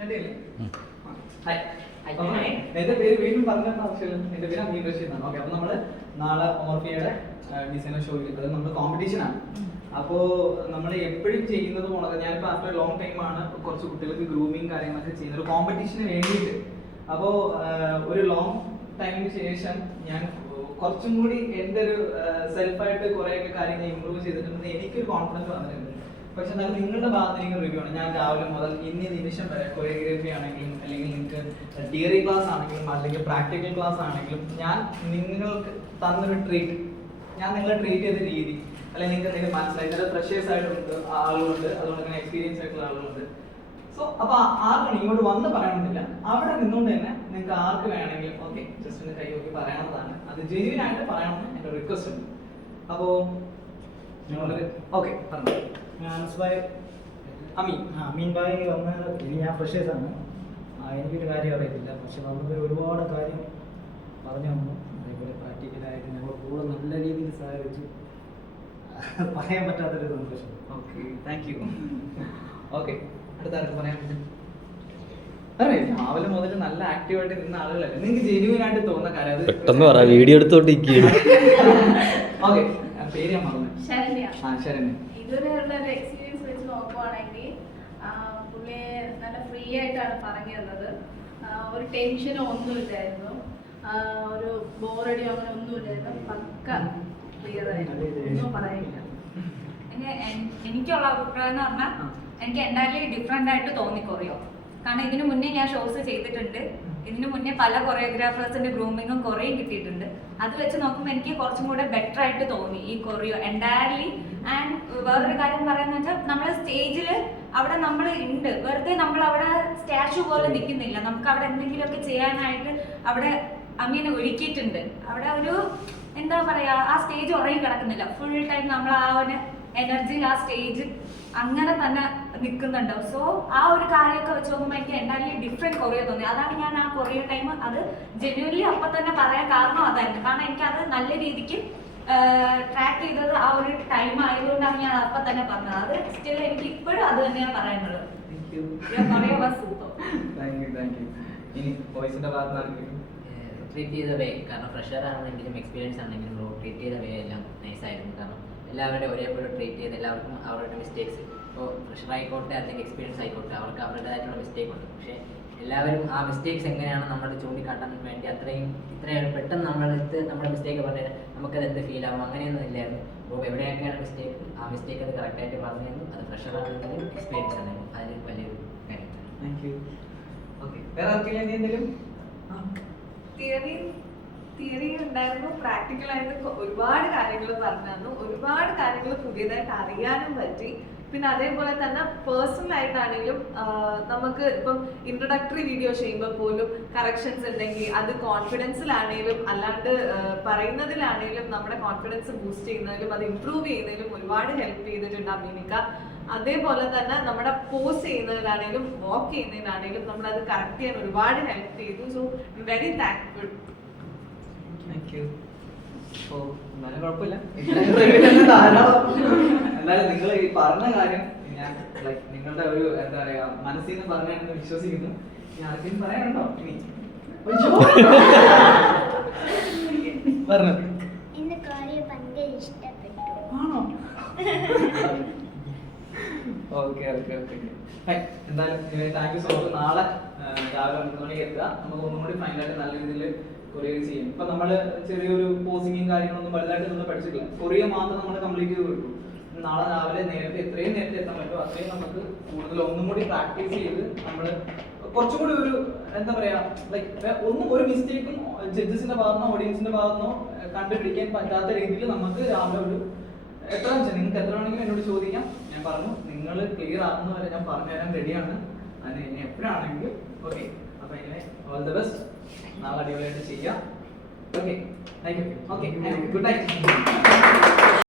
എന്റെ പേര് വീണ്ടും പറഞ്ഞ ആവശ്യമില്ല. എന്റെ പേര് അമീൻ റഷീദ് എന്നാണ്. ഓക്കെ, അപ്പൊ നമ്മള് നാളെ ഒമർഫിയയുടെ ഡിസൈനർ ഷോയിൽ, അത് നമ്മുടെ കോമ്പറ്റീഷൻ ആണ്. അപ്പോ നമ്മൾ എപ്പോഴും ചെയ്യുന്നത് പോണത്, ഞാനിപ്പോ ആഫ്റ്റർ ലോങ് ടൈം ആണ് കുറച്ച് കുട്ടികൾക്ക് ഗ്രൂമിങ് കാര്യങ്ങളൊക്കെ ചെയ്യുന്നത് ഒരു കോമ്പറ്റീഷന് വേണ്ടിയിട്ട്. അപ്പോൾ ഒരു ലോങ് ടൈമിന് ശേഷം ഞാൻ കുറച്ചും കൂടി എൻ്റെ ഒരു സെൽഫായിട്ട് കുറേയൊക്കെ കാര്യങ്ങൾ ഇമ്പ്രൂവ് ചെയ്തിട്ടുണ്ടെന്ന് എനിക്കൊരു കോൺഫിഡൻസ് വന്നിട്ടുണ്ട്. പക്ഷെ എന്നാലും നിങ്ങളുടെ ഭാഗത്ത് എനിക്ക് റിവ്യൂ ആണ്. ഞാൻ രാവിലെ മുതൽ ഇന്നേ നിമിഷം വരെ കൊറിയോഗ്രാഫി ആണെങ്കിലും, അല്ലെങ്കിൽ നിങ്ങൾക്ക് തിയറി ക്ലാസ് ആണെങ്കിലും, അല്ലെങ്കിൽ പ്രാക്ടിക്കൽ ക്ലാസ് ആണെങ്കിലും, ഞാൻ നിങ്ങൾക്ക് തന്നൊരു ട്രീറ്റ്, ഞാൻ നിങ്ങളെ ട്രീറ്റ് ചെയ്ത രീതി, അല്ലെങ്കിൽ നിങ്ങൾക്ക് എന്തെങ്കിലും മനസ്സിലായി. ചില ഫ്രഷേഴ്സ് ആയിട്ടുണ്ട് ആളുകളുണ്ട്, അതുകൊണ്ട് തന്നെ എക്സ്പീരിയൻസ് ആയിട്ടുള്ള ആളുകളുണ്ട്. സോ അപ്പൊ ആർക്കും ഇങ്ങോട്ട് വന്ന് പറയണമെന്നില്ല, അവിടെ നിന്നുകൊണ്ട് തന്നെ നിങ്ങൾക്ക് ആർക്ക് വേണമെങ്കിലും ഓക്കെ ജസ്റ്റ് ഒന്ന് കൈ നോക്കി പറയണതാണ്. അത് ജെന്യുവൻ ആയിട്ട് പറയണമെന്ന് എൻ്റെ റിക്വസ്റ്റ് ഉണ്ട്. അപ്പോ ഓക്കെ പറഞ്ഞു. അമീൻ ഭായി വന്ന് ഇനി ഞാൻ ഫ്രഷേഴ്സാണ്, എനിക്കൊരു കാര്യം അറിയത്തില്ല. പക്ഷെ നമുക്ക് ഒരുപാട് കാര്യം പറഞ്ഞു തന്നു. അതേപോലെ പ്രാക്ടിക്കലായിട്ട് ഞങ്ങൾ കൂടെ നല്ല രീതിയിൽ സഹായിച്ചു. പറയാൻ പറ്റാത്തൊരു സന്തോഷം. Okay, thank you. ഓക്കെ, അടുത്ത ആർക്ക് പറയാൻ പറ്റും? അറിയാം, രാവിലെ മുതൽ നല്ല ആക്റ്റീവായിട്ട് നിന്ന ആളുകളല്ലേ, നിങ്ങൾക്ക് ജെന്യുവൻ ആയിട്ട് തോന്നുന്ന കാര്യം പെട്ടെന്ന് പറ, വീഡിയോ എടുത്തോണ്ടിരിക്കുകയാണ്. ഓക്കെ, പേര് ഞാൻ മറന്നു. ശരണ്യ. ഇതുവരെയുള്ള ഒരു എക്സ്പീരിയൻസ് വെച്ച് നോക്കുവാണെങ്കിൽ പുള്ളി നല്ല ഫ്രീ ആയിട്ടാണ് പറഞ്ഞു തന്നത്. ഒരു ടെൻഷനോ ഒന്നുമില്ലായിരുന്നു, ഒരു ബോറടിയോ അങ്ങനെ ഒന്നുമില്ലായിരുന്നു. പക്ക ക്ലിയർ ആയിരുന്നു, ഒന്നും പറയാനില്ല. എനിക്കുള്ള അഭിപ്രായം എന്ന് പറഞ്ഞാൽ എനിക്ക് എന്തായാലും ഡിഫറെൻ്റ് ആയിട്ട് തോന്നിക്കൊറിയോ. കാരണം ഇതിനു മുന്നേ ഞാൻ ഷോസ് ചെയ്തിട്ടുണ്ട്, ഇതിനു മുന്നേ പല കൊറിയോഗ്രാഫേഴ്സിന്റെ ഗ്രൂമിങ്ങും കുറേയും കിട്ടിയിട്ടുണ്ട്. അത് വെച്ച് നോക്കുമ്പോൾ എനിക്ക് കുറച്ചും കൂടെ ബെറ്റർ ആയിട്ട് തോന്നി ഈ കൊറിയോ എൻറ്റയർലി. ആൻഡ് വേറൊരു കാര്യം പറയാന്ന് വെച്ചാൽ നമ്മൾ സ്റ്റേജിൽ അവിടെ നമ്മൾ ഉണ്ട്, വെറുതെ നമ്മൾ അവിടെ സ്റ്റാച്ചു പോലെ നിൽക്കുന്നില്ല. നമുക്ക് അവിടെ എന്തെങ്കിലുമൊക്കെ ചെയ്യാനായിട്ട് അവിടെ അമീനെ ഒരുക്കിയിട്ടുണ്ട്. അവിടെ ഒരു എന്താ പറയാ, ആ സ്റ്റേജ് ഉറങ്ങി കിടക്കുന്നില്ല, ഫുൾ ടൈം നമ്മൾ ആ ഒരു എനർജിയിൽ ആ സ്റ്റേജ് അങ്ങനെ തന്നെ നിൽക്കുന്നുണ്ടാവും. സോ ആ ഒരു കാര്യമൊക്കെ വെച്ച് നോക്കുമ്പോൾ എനിക്ക് എന്തായാലും ഡിഫറെൻറ്റ് കൊറിയോ തോന്നി. അതാണ് ഞാൻ ആ കൊറിയോ ടൈം അത് ജെന്യുവൻലി അപ്പം തന്നെ പറയാൻ കാരണം അതായിരുന്നു. കാരണം എനിക്കത് നല്ല രീതിക്ക് ട്രാക്ക് ചെയ്തത് ആ ഒരു ടൈം ആയതുകൊണ്ടാണ് ഞാൻ അപ്പം തന്നെ പറഞ്ഞത്. അത് സ്റ്റിൽ എനിക്ക് ഇപ്പോഴും അത് തന്നെയാണ് പറയാനുള്ളത്. ട്രീറ്റ് ചെയ്ത വേ, കാരണം ഫ്രഷർ ആണെങ്കിലും എക്സ്പീരിയൻസ് ആണെങ്കിലും ട്രീറ്റ് ചെയ്ത വേ എല്ലാം നൈസായിരുന്നു. കാരണം എല്ലാവരുടെയും ഒരേപോലെ ട്രീറ്റ് ചെയ്ത് എല്ലാവർക്കും അവരുടെ മിസ്റ്റേക്സ്, ഇപ്പോൾ ഫ്രഷർ ആയിക്കോട്ടെ അല്ലെങ്കിൽ എക്സ്പീരിയൻസ് ആയിക്കോട്ടെ, അവർക്ക് അവരുടേതായിട്ടുള്ള മിസ്റ്റേക്ക് ഉണ്ട്. പക്ഷേ എല്ലാവരും ആ മിസ്റ്റേക്സ് എങ്ങനെയാണ് നമ്മൾ ചൂണ്ടിക്കാട്ടാൻ വേണ്ടി ഇത്രയും പെട്ടെന്ന് നമ്മുടെ മിസ്റ്റേക്ക് പറഞ്ഞാൽ നമുക്കത് എന്ത് ഫീൽ ആവും അങ്ങനെയൊന്നും ഇല്ലായിരുന്നു. അപ്പോൾ എവിടെയൊക്കെയാണ് മിസ്റ്റേക്ക്, ആ മിസ്റ്റേക്ക് അത് കറക്റ്റായിട്ട് പറഞ്ഞു തന്നു. അത് ഫ്രഷർ ആണെങ്കിലും എക്സ്പീരിയൻസ് ആണെങ്കിലും അതിൽ വലിയൊരു കാര്യം. തിയറി ഉണ്ടായിരുന്നു, പ്രാക്ടിക്കലായിട്ട് ഒരുപാട് കാര്യങ്ങൾ പറഞ്ഞു തന്നു, ഒരുപാട് കാര്യങ്ങൾ പുതിയതായിട്ട് അറിയാനും പറ്റി. പിന്നെ അതേപോലെ തന്നെ പേഴ്സണൽ ആയിട്ടാണെങ്കിലും നമുക്ക് ഇപ്പം ഇൻട്രൊഡക്ടറി വീഡിയോ ചെയ്യുമ്പോൾ പോലും കറക്ഷൻസ് ഉണ്ടെങ്കിൽ അത് കോൺഫിഡൻസിലാണെങ്കിലും അല്ലാണ്ട് പറയുന്നതിലാണെങ്കിലും നമ്മുടെ കോൺഫിഡൻസ് ബൂസ്റ്റ് ചെയ്യുന്നതിലും അത് ഇംപ്രൂവ് ചെയ്യുന്നതിലും ഒരുപാട് ഹെൽപ്പ് ചെയ്തിട്ടുണ്ട് അമീനിക്ക. അതേപോലെ തന്നെ നമ്മുടെ പോസ് ചെയ്യുന്നതിലാണെങ്കിലും വാക്ക് ചെയ്യുന്നതിലാണെങ്കിലും നമ്മളത് കറക്റ്റ് ചെയ്യാൻ ഒരുപാട് ഹെൽപ്പ് ചെയ്തു. So very thankful. എന്നാലും കുഴപ്പമില്ല, എന്തായാലും നിങ്ങൾ ഈ പറഞ്ഞ കാര്യം ഞാൻ ലൈക്ക് നിങ്ങളുടെ ഒരു എന്താ പറയാ മനസ്സിൽ നിന്ന് പറഞ്ഞാണെന്ന് വിശ്വസിക്കുന്നു. ഇനി ആർക്കെങ്കിലും പറയാനുണ്ടോ? ഇനി പറഞ്ഞു ആണോ? ഓക്കെ ഓക്കെ ഓക്കെ, എന്തായാലും താങ്ക് യു സോ മച്ച്. നാളെ രാവിലെ 9 മണിക്ക് എത്തുക. നമുക്ക് ഒന്നും കൂടി ഫൈനലായിട്ട് നല്ല രീതിയിൽ കൊറിയോ ചെയ്യും. ഇപ്പൊ നമ്മള് ചെറിയൊരു പോസിങ്ങും കാര്യങ്ങളൊന്നും വലുതായിട്ട് നമ്മൾ പഠിച്ചിട്ടില്ല, കൊറിയോ മാത്രം നമ്മൾ കംപ്ലീറ്റ് ചെയ്ത് വിട്ടു. നാളെ രാവിലെ എത്രയും നേരത്തെ എത്താൻ പറ്റുമോ അത്രയും നമുക്ക് കൂടുതൽ ഒന്നും കൂടി പ്രാക്ടീസ് ചെയ്ത് നമ്മൾ കുറച്ചും കൂടി ഒരു എന്താ പറയാ ലൈക്ക് ഒരു മിസ്റ്റേക്കും ജഡ്ജസിന്റെ ഭാഗത്തുനിന്നോ ഓഡിയൻസിന്റെ ഭാഗത്തുനിന്നോ കണ്ടുപിടിക്കാൻ പറ്റാത്ത രീതിയിൽ നമുക്ക് രാവിലെ ഒരു എത്ര വെച്ചാൽ നിങ്ങൾക്ക് എത്ര വേണമെങ്കിലും എന്നോട് ചോദിക്കാം. ഞാൻ പറഞ്ഞു നിങ്ങൾ ക്ലിയർ ആകുന്ന വരെ ഞാൻ പറഞ്ഞുതരാൻ റെഡിയാണ്. അതിന് ഇനി എപ്പോഴാണെങ്കിലും ഓക്കെ. അപ്പൊ ഇങ്ങനെ ഓൾ ദ ബെസ്റ്റ്, നാളെ അടിപൊളിയായിട്ട് ചെയ്യാം. Okay, thank you. Okay, good night.